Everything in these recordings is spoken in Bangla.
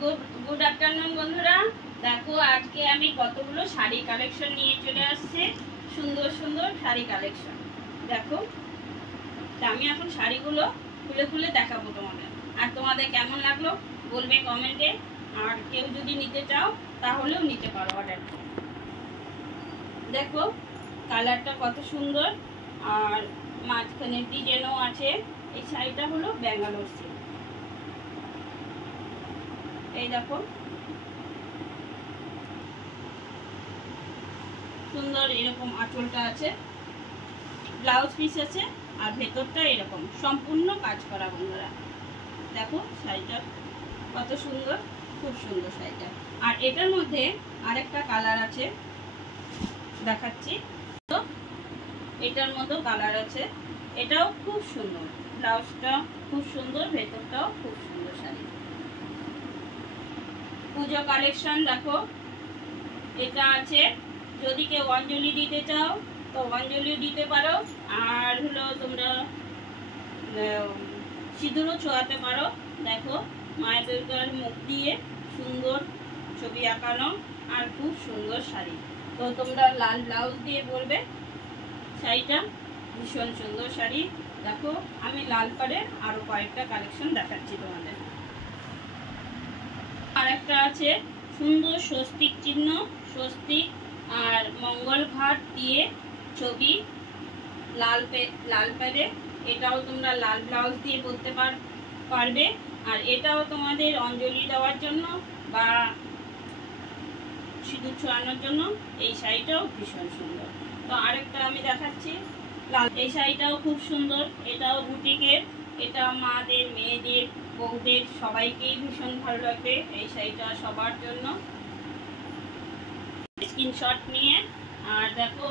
গুড আফটারনুন বন্ধুরা। দেখো আজকে আমি কতগুলো শাড়ি কালেকশন নিয়ে চলে আসছে, সুন্দর সুন্দর শাড়ি কালেকশন। দেখো আমি এখন শাড়িগুলো খুলে খুলে দেখাবো তোমাদের, আর তোমাদের কেমন লাগলো বলবে কমেন্টে। আর কেউ যদি নিতে চাও তাহলেও নিতে পারো অর্ডার। দেখো কালারটা কত সুন্দর, আর মাঝখানে ডিজাইনও আছে। এই শাড়িটা হলো ব্যাঙ্গালোর সিল্ক। এই দেখো সুন্দর এরকম আঁচলটা আছে, ব্লাউজ পিস আছে, আর ভেতরটা এরকম সম্পূর্ণ কাজ করা। বন্ধুরা দেখো শাড়িটা কত সুন্দর, খুব সুন্দর শাড়িটা। আর এটার মধ্যে আরেকটা কালার আছে, দেখাচ্ছি। তো এটার মধ্যে কালার আছে, এটাও খুব সুন্দর, ব্লাউজটা খুব সুন্দর, ভেতরটাও খুব সুন্দর। শাড়ি পুজো কালেকশন দেখো, এটা আছে। যদি কেউ অঞ্জলি দিতে চাও তো অঞ্জলি দিতে পারো, আর হলো তোমরা সিঁদুরও ছোঁয়াতে পারো। দেখো মায়ের দুর্গার মুখ দিয়ে সুন্দর ছবি আঁকানো, আর খুব সুন্দর শাড়ি। তো তোমরা লাল ব্লাউজ দিয়ে পরবে, শাড়িটা ভীষণ সুন্দর শাড়ি। দেখো আমি লাল পাড়ের আরো কয়েকটা কালেকশন দেখাচ্ছি তোমাদের। আর একটা আছে সুন্দর স্বস্তিক চিহ্ন, স্বস্তিক আর মঙ্গল ঘাট দিয়ে ছবি, লাল পাড়ে। এটাও তোমরা লাল ব্লাউজ দিয়ে পরতে পারবে। আর এটাও তোমাদের অঞ্জলি দেওয়ার জন্য বা সিঁদুর ছোঁয়ানোর জন্য এই শাড়িটাও ভীষণ সুন্দর। তো আরেকটা আমি দেখাচ্ছি লাল, এই শাড়িটাও খুব সুন্দর, এটাও বুটিকের। এটা মাদের, মেয়েদের, বউদের সবাইকেই ভীষণ ভালো লাগবে এই শাড়িটা, সবার জন্য। স্ক্রিনশট নিয়ে। আর দেখো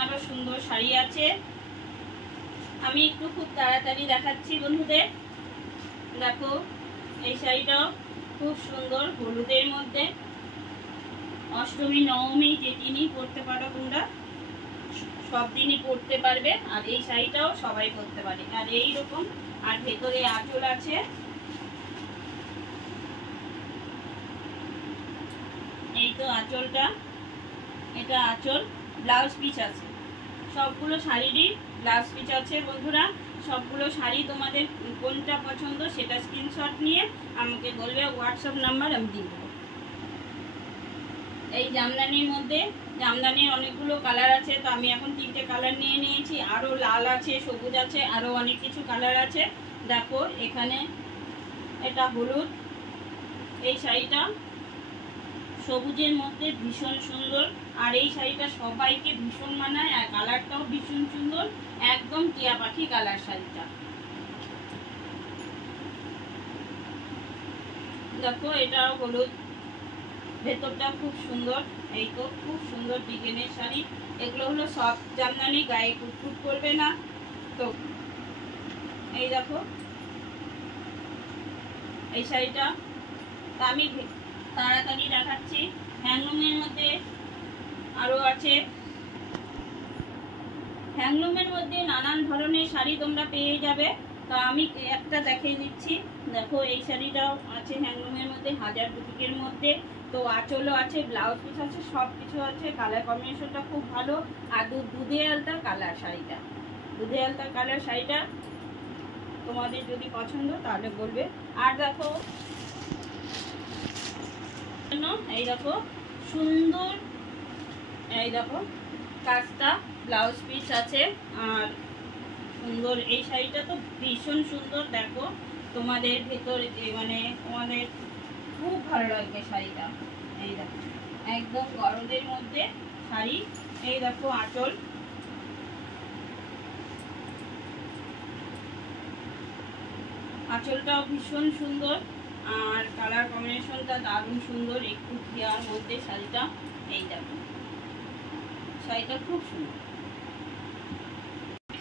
আরো সুন্দর শাড়ি আছে, আমি একটু খুব তাড়াতাড়ি দেখাচ্ছি বন্ধুদের। দেখো এই শাড়িটাও খুব সুন্দর, হলুদের মধ্যে। অষ্টমী নবমী যে দিনই পরতে পারো তোমরা, সব দিনই পরতে পারবে। আর এই শাড়িটাও সবাই পরতে পারে। আর এই রকম, আর ভেতরে আঁচল আছে। এই তো আঁচলটা, এটা আঁচল, ব্লাউজ পিস আছে। সবগুলো শাড়িরই ব্লাউজ পিস আছে বন্ধুরা। সবগুলো শাড়ি তোমাদের কোনটা পছন্দ সেটা স্ক্রিনশট নিয়ে আমাকে বলবে, হোয়াটসঅ্যাপ নাম্বার আমি দিয়ে দেবো। এই জামদানির মধ্যে, জামদানির অনেকগুলো কালার আছে, তো আমি এখন 3টে কালার নিয়ে নিয়েছি। আরও লাল আছে, সবুজ আছে, আরও অনেক কিছু কালার আছে। দেখো এখানে এটা হলুদ, এই শাড়িটা সবুজের মধ্যে ভীষণ সুন্দর। আর এই শাড়িটা সবাইকে ভীষণ মানায়, আর কালারটাও ভীষণ সুন্দর, একদম টিয়া পাখি কালার শাড়িটা। দেখো এটাও হলুদ, ভেতরটা খুব সুন্দর। এই তো খুব সুন্দর ডিজাইনের শাড়ি। এগুলো হলো সব জামদানি, গায়ে কুটকুট করবে না। তো এই দেখো এই শাড়িটা, তা আমি তাড়াতাড়ি দেখাচ্ছি। হ্যান্ডলুমের মধ্যে আরও আছে, হ্যান্ডলুমের মধ্যে নানান ধরনের শাড়ি তোমরা পেয়ে যাবে। তো আমি একটা দেখিয়ে দিচ্ছি। দেখো এই শাড়িটাও আছে হ্যান্ডলুমের মধ্যে, হাজার বুটিকের মধ্যে। তো আঁচলও আছে, ব্লাউজ পিস আছে, সব কিছু আছে। কালার কম্বিনেশনটা খুব ভালো। আর দুধে আলতা কালার শাড়িটা, দুধে আলতা কালার শাড়িটা তোমাদের যদি পছন্দ তাহলে বলবে। আর দেখো এই দেখো সুন্দর, এই দেখো কাজটা ব্লাউজ পিস আছে। আর সুন্দর এই শাড়িটা তো ভীষণ সুন্দর। দেখো তোমাদের ভেতর মানে তোমাদের খুব ভালো লাগবে শাড়িটা। এই দেখো একদম গরমের মধ্যে শাড়ি। এই দেখো আঁচল, আঁচলটাও ভীষণ সুন্দর। আর কালার কম্বিনেশনটা দারুণ সুন্দর, একটু ঘিয়ার মধ্যে শাড়িটা। এই দেখো শাড়িটা খুব সুন্দর।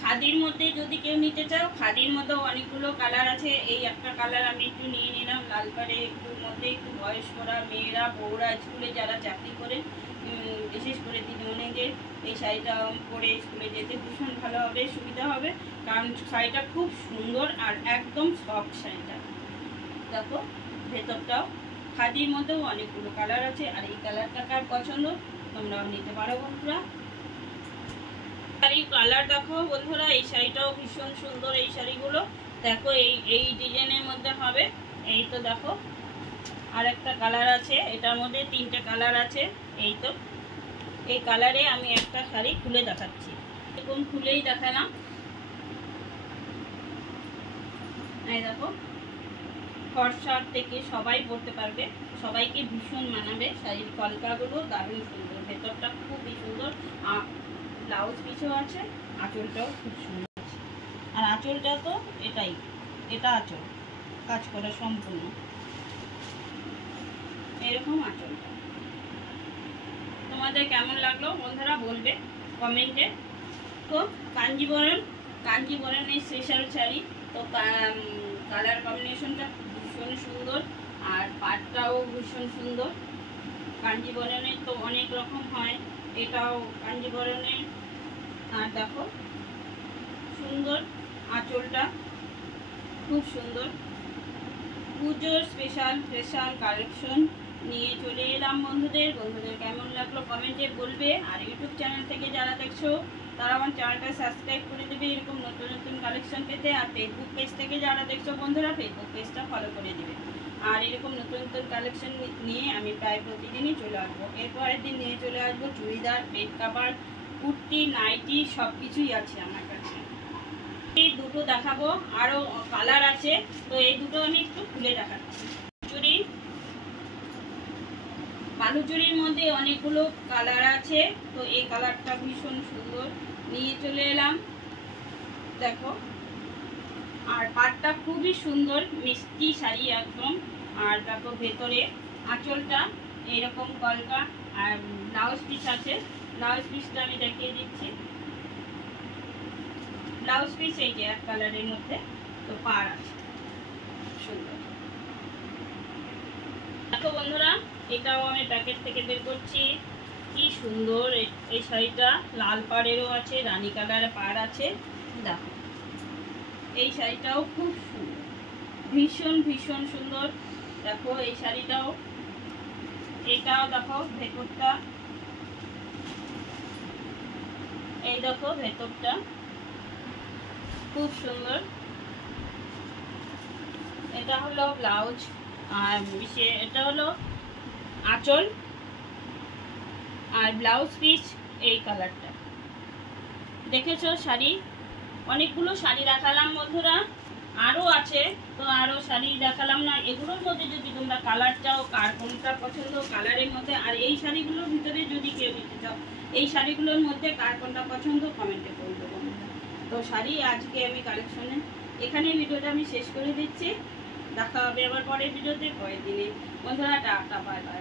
খাদির মধ্যে যদি কেউ নিতে চাও, খাদির মধ্যেও অনেকগুলো কালার আছে। এই একটা কালার আমি একটু নিয়ে নিলাম, লাল পাড়ে একটু মধ্যে, একটু বয়স্করা, মেয়েরা, বউরা, স্কুলে যারা চাকরি করে, বিশেষ করে দিদিমণিদের এই শাড়িটা পরে স্কুলে যেতে ভীষণ ভালো হবে, সুবিধা হবে। কারণ শাড়িটা খুব সুন্দর আর একদম সফট শাড়িটা। দেখো ভেতরটাও খাদির মধ্যেও অনেকগুলো কালার আছে। আর এই কালারটা কার পছন্দ তোমরাও নিতে পারো বন্ধুরা। শাড়ির কালার দেখো বন্ধুরা, এই শাড়িটাও ভীষণ সুন্দর। এই শাড়িগুলো দেখো এই ডিজাইনের মধ্যে হবে। এই তো দেখো আর একটা কালার আছে, এটার মধ্যে 3টে কালার আছে। এই তো এই কালারে আমি একটা শাড়ি খুলে দেখাচ্ছি, এরকম খুলেই দেখালাম। এই দেখো ফর্সার থেকে সবাই পরতে পারবে, সবাইকে ভীষণ মানাবে। শাড়ির কলকাগুলো দারুণ সুন্দর, ভেতরটা খুবই সুন্দর। ব্লাউজ পিছও আছে, আঁচলটাও খুব সুন্দর আছে। আর আঁচলটা তো এটা আঁচল কাজ করা সম্পূর্ণ এরকম আঁচলটা। তোমাদের কেমন লাগলো বন্ধুরা বলবে কমেন্টে। তো কাঞ্জিবরণের স্পেশাল শাড়ি, তো কালার কম্বিনেশনটা ভীষণ সুন্দর আর পাটটাও ভীষণ সুন্দর। কাঞ্জিবরণের তো অনেক রকম হয়, এটাও কাঞ্জিবরণের। আর দেখো সুন্দর আঁচলটা খুব সুন্দর। পুজোর স্পেশাল কালেকশন নিয়ে চলে এলাম বন্ধুদের কেমন লাগলো কমেন্টে বলবে। আর ইউটিউব চ্যানেল থেকে যারা দেখছো তারা আমার চ্যানেলটা সাবস্ক্রাইব করে দেবে এরকম নতুন নতুন কালেকশন পেতে। আর ফেসবুক পেজ থেকে যারা দেখছো বন্ধুরা ফেসবুক পেজটা ফলো করে দেবে। আর এরকম নতুন নতুন কালেকশন নিয়ে আমি প্রায় প্রতিদিনই চলে আসবো। এরপরের দিন নিয়ে চলে আসবো churidar, bed cover, kurti, nightie সব কিছুই আছে আমার কাছে। এই দুটো দেখাবো, আরও কালার আছে, তো এই দুটো আমি একটু খুলে দেখাচ্ছি। বালুচুরির মধ্যে অনেকগুলো কালার আছে, তো এই কালারটা ভীষণ সুন্দর নিয়ে চলে এলাম দেখো। আর পাটটা খুবই সুন্দর, মিষ্টি শাড়ি একদম। আর দেখো ভেতরে আঁচলটা এইরকম কলকা, আর ব্লাউজ পিস আছে। ব্লাউজ পিসটা আমি দেখিয়ে দিচ্ছি। ব্লাউজ পিস এই যে এক কালারের মধ্যে, তো পাড় আছে সুন্দর। দেখো বন্ধুরা এটাও আমি প্যাকেট থেকে বের করছি, কি সুন্দর এই শাড়িটা। লাল পাড়েরও আছে, রানী কালার পাড় আছে। দেখো এই শাড়িটাও খুব সুন্দর, ভীষণ সুন্দর। দেখো এই শাড়িটাও, এটাও দেখো ভেতরটা, এই দেখো ভেতরটা খুব সুন্দর। এটা হলো ব্লাউজ, আর এটা হলো আঁচল, আর ব্লাউজ পিস এই কালারটা। দেখেছো শাড়ি, অনেকগুলো শাড়ি দেখালাম বন্ধুরা, আরও আছে, তো আরও শাড়ি দেখালাম না। এগুলোর মধ্যে যদি তোমরা কালার চাও, কার কোনটা পছন্দ কালারের মধ্যে, আর এই শাড়িগুলোর ভিতরে যদি কেউ নিতে চাও, এই শাড়িগুলোর মধ্যে কার কোনটা পছন্দ কমেন্টে বলবো বন্ধুরা। তো শাড়ি আজকে আমি কালেকশনে এখানে ভিডিওটা আমি শেষ করে দিচ্ছি। দেখা হবে আবার পরের ভিডিওতে, পরের দিনে বন্ধুরা। Tata, bye bye.